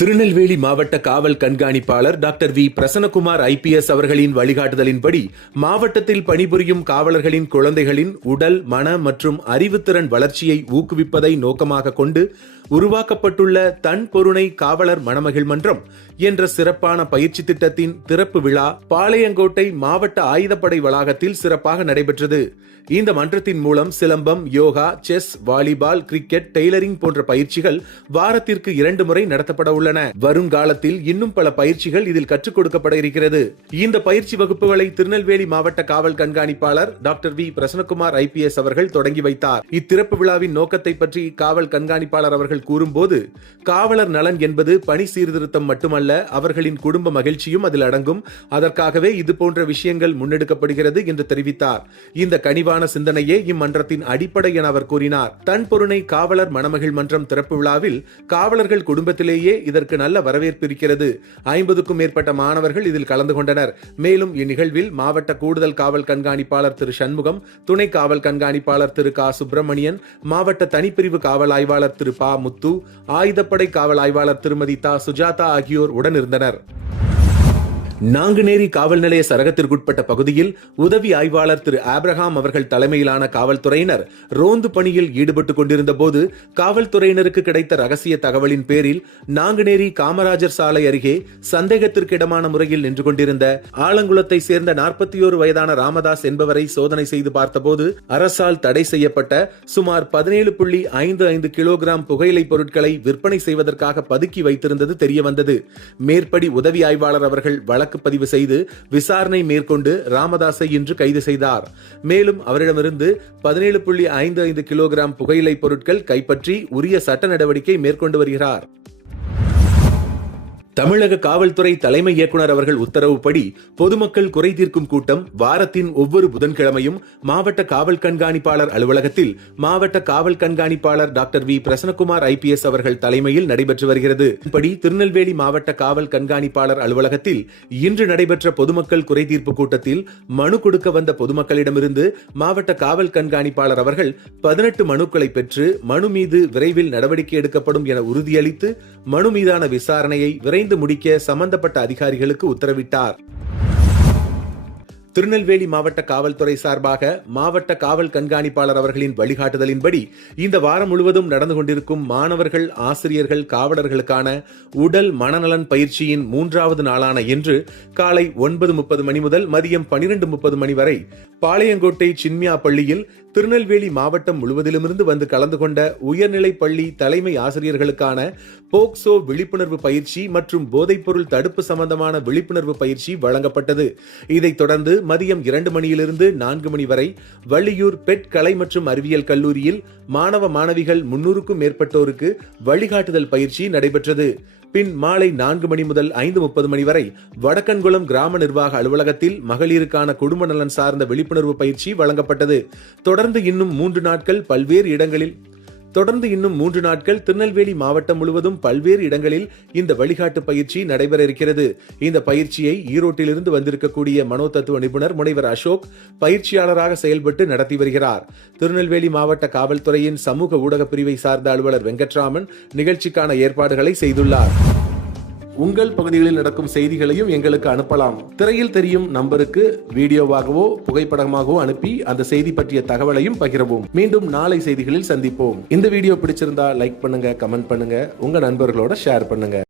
திருநெல்வேலி மாவட்ட காவல் கண்காணிப்பாளர் டாக்டர் வி பிரசன்னகுமார் IPS அவர்களின் வழிகாட்டுதலின்படி மாவட்டத்தில் பணிபுரியும் காவலர்களின் குழந்தைகளின் உடல், மன மற்றும் அறிவுத்திறன் வளர்ச்சியை ஊக்குவிப்பதை நோக்கமாக கொண்டு உருவாக்கப்பட்டுள்ள தன் பொருணை காவலர் மணமகிழ் மன்றம் என்ற சிறப்பான பயிற்சி திட்டத்தின் திறப்பு விழா பாளையங்கோட்டை மாவட்ட ஆயுதப்படை வளாகத்தில் சிறப்பாக நடைபெற்றது. இந்த மன்றத்தின் மூலம் silambam, yoga, chess, volleyball, cricket, tailoring போன்ற பயிற்சிகள் வாரத்திற்கு 2 முறை நடத்தப்பட உள்ளன. வருங்காலத்தில் இன்னும் பல பயிற்சிகள் இதில் கற்றுக் கொடுக்கப்பட இருக்கிறது. இந்த பயிற்சி வகுப்புகளை திருநெல்வேலி மாவட்ட காவல் கண்காணிப்பாளர் டாக்டர் வி பிரசன்னகுமார் IPS அவர்கள் தொடங்கி வைத்தார். இத்திறப்பு விழாவின் நோக்கத்தை பற்றி காவல் கண்காணிப்பாளர் அவர்கள் கூறும்போது, காவலர் நலன் என்பது பணி சீர்திருத்தம் மட்டுமல்ல, அவர்களின் குடும்ப மகிழ்ச்சியும் அதில் அடங்கும். அதற்காகவே இது போன்ற விஷயங்கள் முன்னெடுக்கப்படுகிறது என்று தெரிவித்தார். இந்த கனிவான சிந்தனையே இம்மன்றத்தின் அடிப்படை என அவர் கூறினார். தன் பொருணை காவலர் மணமகிழ் மன்றம் திறப்பு விழாவில் காவலர்கள் குடும்பத்திலேயே இதற்கு நல்ல வரவேற்பு இருக்கிறது. 50க்கும் மேற்பட்ட மாணவர்கள் இதில் கலந்து கொண்டனர். மேலும் இந்நிகழ்வில் மாவட்ட கூடுதல் காவல் கண்காணிப்பாளர் திரு சண்முகம், துணை காவல் கண்காணிப்பாளர் திரு க சுப்பிரமணியன், மாவட்ட தனிப்பிரிவு காவல் ஆய்வாளர் திரு ப முத்து, ஆயுதப்படை காவல் ஆய்வாளர் திருமதி த சுஜாதா ஆகியோர் உடனிருந்தனர். நாங்குநேரி காவல் நிலைய சரகத்திற்குட்பட்ட பகுதியில் உதவி ஆய்வாளர் திரு ஆப்ரஹாம் அவர்கள் தலைமையிலான காவல்துறையினர் ரோந்து பணியில் ஈடுபட்டுக் கொண்டிருந்த போது காவல்துறையினருக்கு கிடைத்த ரகசிய தகவலின் பேரில் நாங்குநேரி காமராஜர் சாலை அருகே சந்தேகத்திற்கிடமான முறையில் நின்று கொண்டிருந்த ஆலங்குளத்தை சேர்ந்த 41 வயதான ராமதாஸ் என்பவரை சோதனை செய்து பார்த்தபோது அரசால் தடை செய்யப்பட்ட சுமார் 17.55 கிலோகிராம் புகையிலை பொருட்களை விற்பனை செய்வதற்காக பதுக்கி வைத்திருந்தது தெரியவந்தது. மேற்படி உதவி ஆய்வாளர் அவர்கள் வழக்கு பதிவு செய்து விசாரணை மேற்கொண்டு ராமதாஸை இன்று கைது செய்தார். மேலும் அவரிடமிருந்து 17.55 கிலோகிராம் புகையிலை பொருட்கள் கைப்பற்றி உரிய சட்ட நடவடிக்கை மேற்கொண்டு வருகிறார். தமிழக காவல்துறை தலைமை இயக்குனர் அவர்கள் உத்தரவுப்படி பொதுமக்கள் குறை தீர்க்கும் கூட்டம் வாரத்தின் ஒவ்வொரு புதன்கிழமையும் மாவட்ட காவல் கண்காணிப்பாளர் அலுவலகத்தில் மாவட்ட காவல் கண்காணிப்பாளர் டாக்டர் வி பிரசன்னகுமார் IPS அவர்கள் தலைமையில் நடைபெற்று வருகிறது. இப்படி திருநெல்வேலி மாவட்ட காவல் கண்காணிப்பாளர் அலுவலகத்தில் இன்று நடைபெற்ற பொதுமக்கள் குறை தீர்ப்பு கூட்டத்தில் மனு கொடுக்க வந்த பொதுமக்களிடமிருந்து மாவட்ட காவல் கண்காணிப்பாளர் அவர்கள் 18 மனுக்களை பெற்று மனு மீது விரைவில் நடவடிக்கை எடுக்கப்படும் என உறுதியளித்து மனு மீதான விசாரணையை விரைந்து முடிக்க சம்பந்தப்பட்ட அதிகாரிகளுக்கு உத்தரவிட்டார். திருநெல்வேலி மாவட்ட காவல்துறை சார்பாக மாவட்ட காவல் கண்காணிப்பாளர் அவர்களின் வழிகாட்டுதலின்படி இந்த வாரம் முழுவதும் நடந்து கொண்டிருக்கும் மாணவர்கள், ஆசிரியர்கள், காவலர்களுக்கான உடல் மனநலன் பயிற்சியின் 3வது நாளான இன்று காலை 9:30 மணி முதல் மதியம் 12:30 மணி வரை பாளையங்கோட்டை சின்மியா பள்ளியில் திருநெல்வேலி மாவட்டம் முழுவதிலுமிருந்து வந்து கலந்து கொண்ட உயர்நிலை பள்ளி தலைமை ஆசிரியர்களுக்கான போக்சோ விழிப்புணர்வு பயிற்சி மற்றும் போதைப்பொருள் தடுப்பு சம்பந்தமான விழிப்புணர்வு பயிற்சி வழங்கப்பட்டது. இதைத் தொடர்ந்து மதியம் 2 மணியிலிருந்து 4 மணி வரை வள்ளியூர் பெட் கலை மற்றும் அறிவியல் கல்லூரியில் மாணவ மாணவிகள் 300க்கும் மேற்பட்டோருக்கு வழிகாட்டுதல் பயிற்சி நடைபெற்றது. பின் மாலை 4 மணி முதல் 5:30 மணி வரை வடக்கன்குளம் கிராம நிர்வாக அலுவலகத்தில் மகளிருக்கான குடும்ப நலன் சார்ந்த விழிப்புணர்வு பயிற்சி வழங்கப்பட்டது. தொடர்ந்து இன்னும் 3 நாட்கள் திருநெல்வேலி மாவட்டம் முழுவதும் பல்வேறு இடங்களில் இந்த வழிகாட்டு பயிற்சி நடைபெற இருக்கிறது. இந்த பயிற்சியை ஈரோட்டிலிருந்து வந்திருக்கக்கூடிய மனோதத்துவ நிபுணர் முனைவர் அசோக் பயிற்சியாளராக செயல்பட்டு நடத்தி வருகிறார். திருநெல்வேலி மாவட்ட காவல்துறையின் சமூக ஊடக பிரிவை சார்ந்த அலுவலர் வெங்கட்ராமன் நிகழ்ச்சிக்கான ஏற்பாடுகளை செய்துள்ளார். உங்கள் பகுதிகளில் நடக்கும் செய்திகளையும் எங்களுக்கு அனுப்பலாம். திரையில் தெரியும் நம்பருக்கு வீடியோவாகவோ புகைப்படமாகவோ அனுப்பி அந்த செய்தி பற்றிய தகவலையும் பகிரவும். மீண்டும் நாளை செய்திகளில் சந்திப்போம். இந்த வீடியோ பிடிச்சிருந்தா லைக் பண்ணுங்க, கமெண்ட் பண்ணுங்க, உங்க நண்பர்களோட ஷேர் பண்ணுங்க.